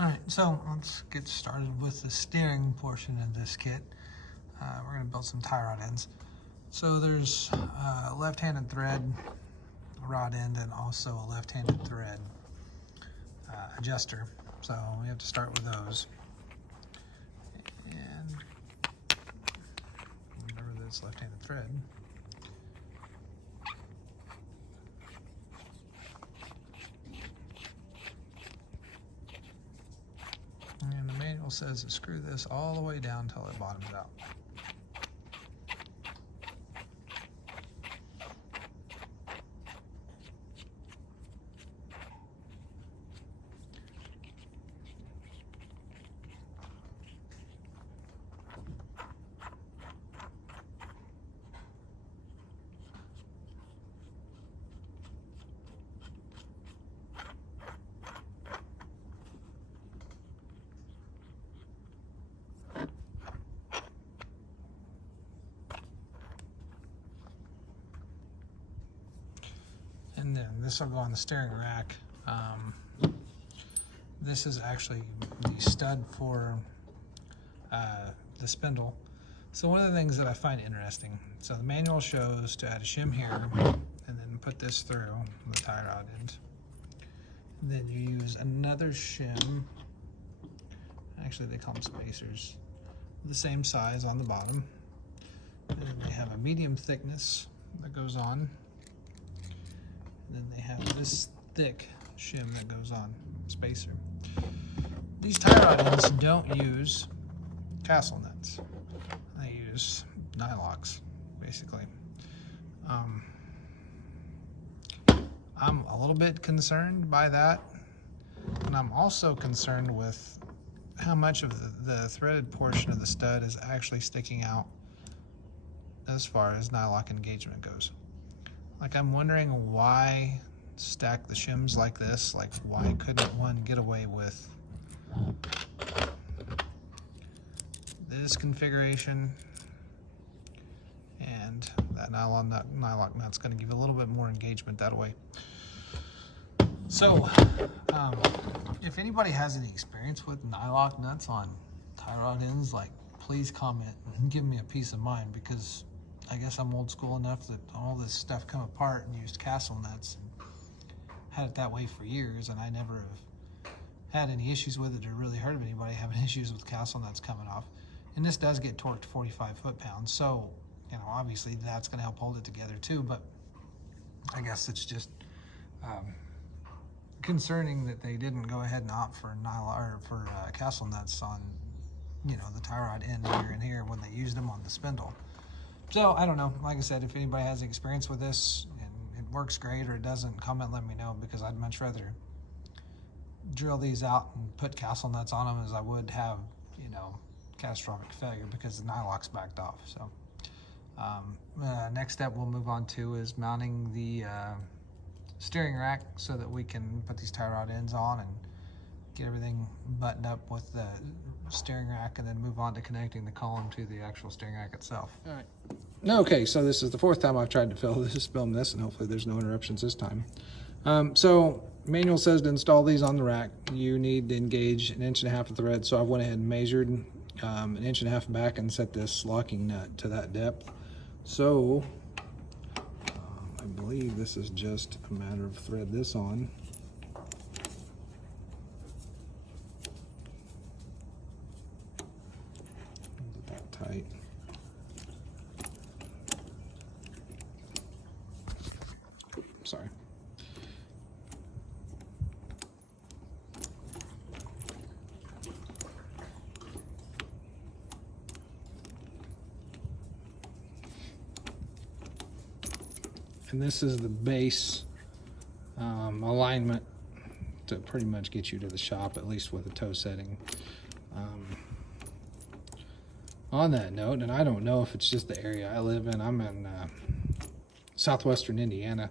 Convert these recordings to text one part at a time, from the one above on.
Alright, so let's get started with the steering portion of this kit. We're going to build some tie rod ends. So there's a left-handed thread rod end and also a left-handed thread adjuster. So we have to start with those. And remember that it's left-handed thread. And the manual says to screw this all the way down until it bottoms out. And then this will go on the steering rack. This is actually the stud for the spindle. So one of the things that I find interesting, so the manual shows to add a shim here and then put this through the tie rod end. And then you use another shim, actually they call them spacers, the same size on the bottom. And then they have a medium thickness that goes on. Then they have this thick shim that goes on, spacer. These tie rod ends don't use castle nuts. They use nylocks, basically. I'm a little bit concerned by that, and I'm also concerned with how much of the threaded portion of the stud is actually sticking out as far as nylock engagement goes. Like, I'm wondering why stack the shims like this. Like, why couldn't one get away with this configuration? And that nylock nut's going to give a little bit more engagement that way. So, if anybody has any experience with nylock nuts on tie rod ends, like, please comment and give me a peace of mind, because I guess I'm old school enough that all this stuff come apart and used castle nuts and had it that way for years, and I never have had any issues with it or really heard of anybody having issues with castle nuts coming off. And this does get torqued 45 foot-pounds, so, you know, obviously that's going to help hold it together too, but I guess it's just concerning that they didn't go ahead and opt for castle nuts on, you know, the tie rod end here and here when they used them on the spindle. So, I don't know. Like I said, if anybody has experience with this and it works great or it doesn't, comment, let me know, because I'd much rather drill these out and put castle nuts on them as I would have, you know, catastrophic failure because the nylock's backed off. So, next step we'll move on to is mounting the steering rack so that we can put these tie rod ends on and get everything buttoned up with the steering rack, and then move on to connecting the column to the actual steering rack itself. All right. Okay, so this is the fourth time I've tried to film this, and hopefully there's no interruptions this time. So manual says to install these on the rack, you need to engage 1.5 inches of thread. So I went ahead and measured 1.5 inches back and set this locking nut to that depth. So I believe this is just a matter of thread this on. Tight. Sorry. And this is the base alignment to pretty much get you to the shop, at least with a toe setting. On that note, and I don't know if it's just the area I live in, I'm in southwestern Indiana.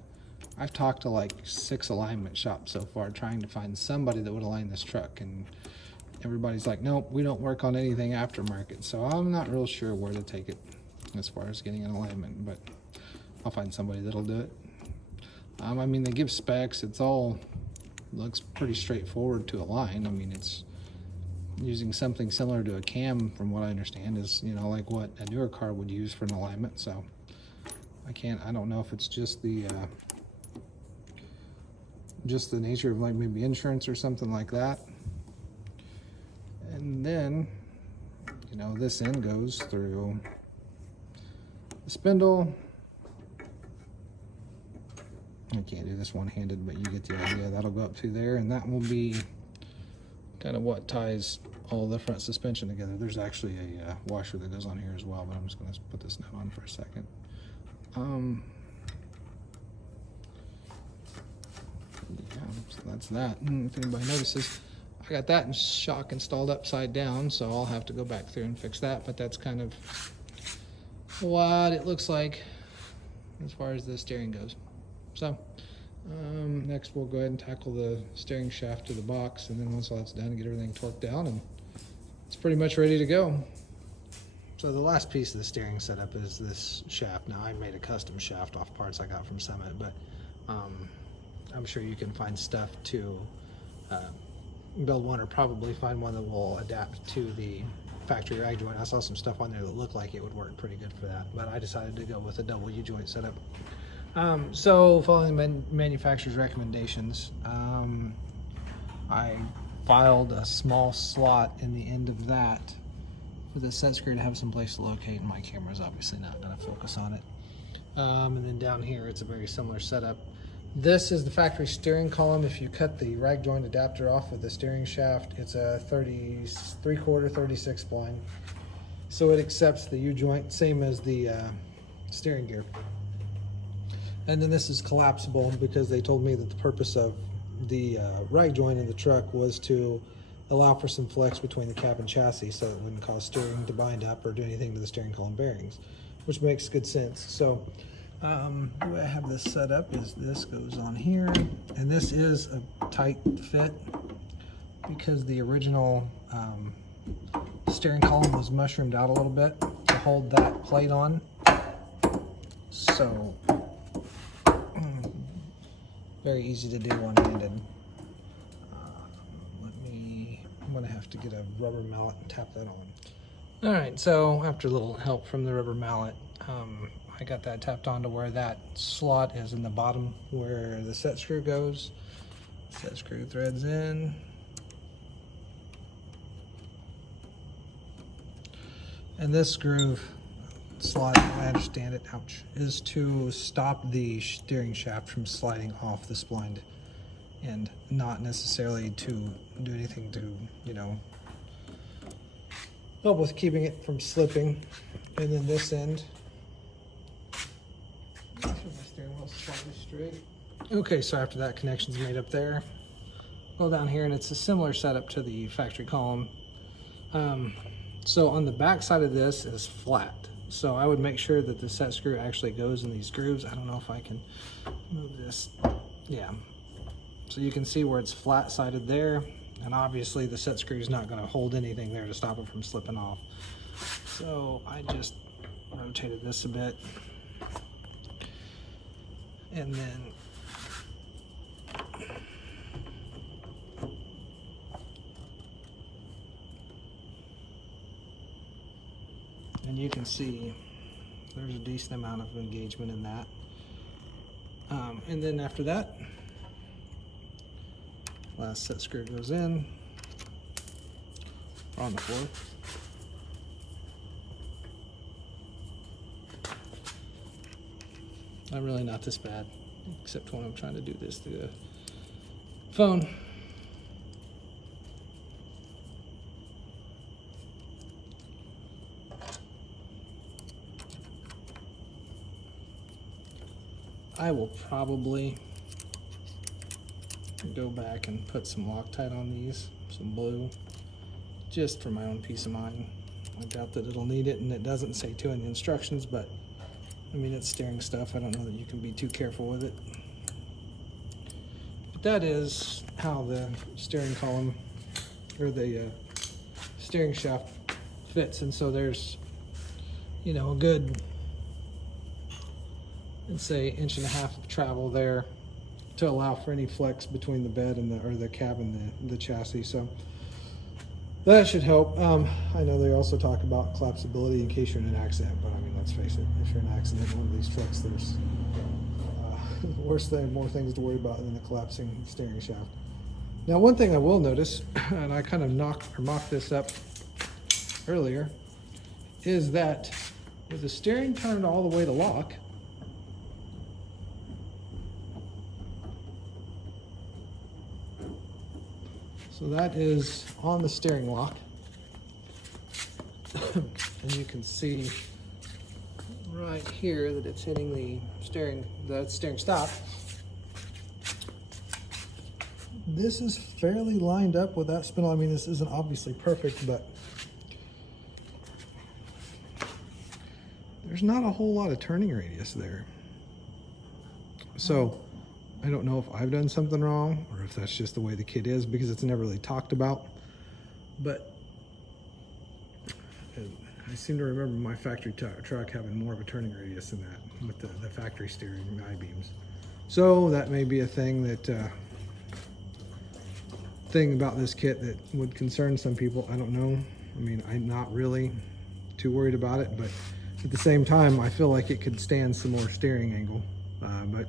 I've talked to like 6 alignment shops so far trying to find somebody that would align this truck, and everybody's like, nope, we don't work on anything aftermarket. So I'm not real sure where to take it as far as getting an alignment, but I'll find somebody that'll do it. I mean, they give specs. It's all looks pretty straightforward to align. I mean, it's using something similar to a cam, from what I understand, is, you know, like what a newer car would use for an alignment. So I don't know if it's just the nature of like maybe insurance or something like that. And then, you know, this end goes through the spindle. I can't do this one-handed, but you get the idea. That'll go up through there, and that will be kind of what ties all the front suspension together. There's actually a washer that goes on here as well, but I'm just going to put this nut on for a second. Yeah, so that's that. If anybody notices, I got that in shock installed upside down, so I'll have to go back through and fix that, but that's kind of what it looks like as far as the steering goes. So next we'll go ahead and tackle the steering shaft to the box, and then once all that's done, get everything torqued down, and it's pretty much ready to go. So the last piece of the steering setup is this shaft. Now, I made a custom shaft off parts I got from Summit, but I'm sure you can find stuff to build one, or probably find one that will adapt to the factory rag joint. I saw some stuff on there that looked like it would work pretty good for that, but I decided to go with a double U-joint setup. So following the manufacturer's recommendations, I filed a small slot in the end of that for the set screw to have some place to locate, and my camera's obviously not going to focus on it. And then down here, it's a very similar setup. This is the factory steering column. If you cut the rag joint adapter off of the steering shaft, it's a 3/4 36 spline. So it accepts the U-joint, same as the steering gear. And then this is collapsible because they told me that the purpose of the rag joint in the truck was to allow for some flex between the cab and chassis, so it wouldn't cause steering to bind up or do anything to the steering column bearings, which makes good sense. So the way I have this set up is this goes on here, and this is a tight fit because the original steering column was mushroomed out a little bit to hold that plate on. So very easy to do one-handed. I'm gonna have to get a rubber mallet and tap that on. All right, so after a little help from the rubber mallet, I got that tapped on to where that slot is in the bottom where the set screw goes. Set screw threads in. And this groove slot, I understand it, ouch, is to stop the steering shaft from sliding off the splined end, not necessarily to do anything to, you know, help with keeping it from slipping. And then this end, make sure my steering wheel's slightly straight. Okay, so after that connection's made up there, go down here, and it's a similar setup to the factory column. So on the back side of this is flat. So I would make sure that the set screw actually goes in these grooves. I don't know if I can move this. Yeah. So you can see where it's flat sided there. And obviously the set screw is not going to hold anything there to stop it from slipping off. So I just rotated this a bit. And then you can see there's a decent amount of engagement in that. And then after that, last set screw goes in on the floor. I'm really not this bad, except when I'm trying to do this through the phone. I will probably go back and put some Loctite on these, some blue, just for my own peace of mind. I doubt that it'll need it, and it doesn't say to in the instructions, but I mean, it's steering stuff. I don't know that you can be too careful with it. But that is how the steering column, or the steering shaft fits. And so there's, you know, a good, let's say, 1.5 inches of travel there to allow for any flex between the bed and the cab and the chassis. So That should help. I know they also talk about collapsibility in case you're in an accident, but I mean, let's face it, if you're in an accident in one of these trucks, there's more things to worry about than a collapsing steering shaft. Now, one thing I will notice, and I kind of mocked this up earlier, is that with the steering turned all the way to lock, so that is on the steering lock, and you can see right here that it's hitting the steering stop. This is fairly lined up with that spindle. I mean, this isn't obviously perfect, but there's not a whole lot of turning radius there. So I don't know if I've done something wrong or if that's just the way the kit is, because it's never really talked about. But I seem to remember my factory truck having more of a turning radius than that with the factory steering I-beams. So that may be a thing about this kit that would concern some people. I don't know. I mean, I'm not really too worried about it, but at the same time, I feel like it could stand some more steering angle. But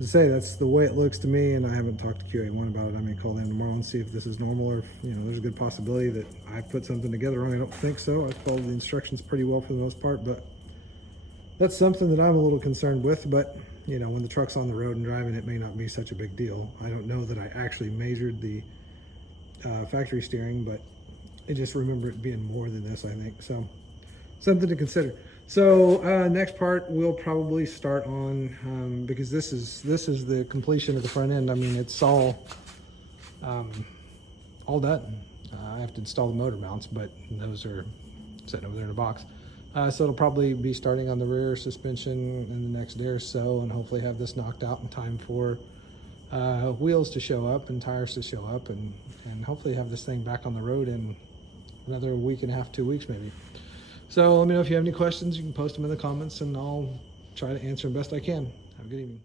as I say, that's the way it looks to me, and I haven't talked to QA1 about it. I may call them tomorrow and see if this is normal, or if, there's a good possibility that I put something together wrong. I don't think so. I followed the instructions pretty well for the most part, but that's something that I'm a little concerned with. But when the truck's on the road and driving, it may not be such a big deal. I don't know that I actually measured the factory steering, but I just remember it being more than this, I think. So something to consider. So next part we'll probably start on, because this is the completion of the front end. I mean, it's all done. I have to install the motor mounts, but those are sitting over there in a box. So it'll probably be starting on the rear suspension in the next day or so, and hopefully have this knocked out in time for wheels to show up and tires to show up, and hopefully have this thing back on the road in another week and a half, 2 weeks maybe. So let me know if you have any questions. You can post them in the comments, and I'll try to answer them best I can. Have a good evening.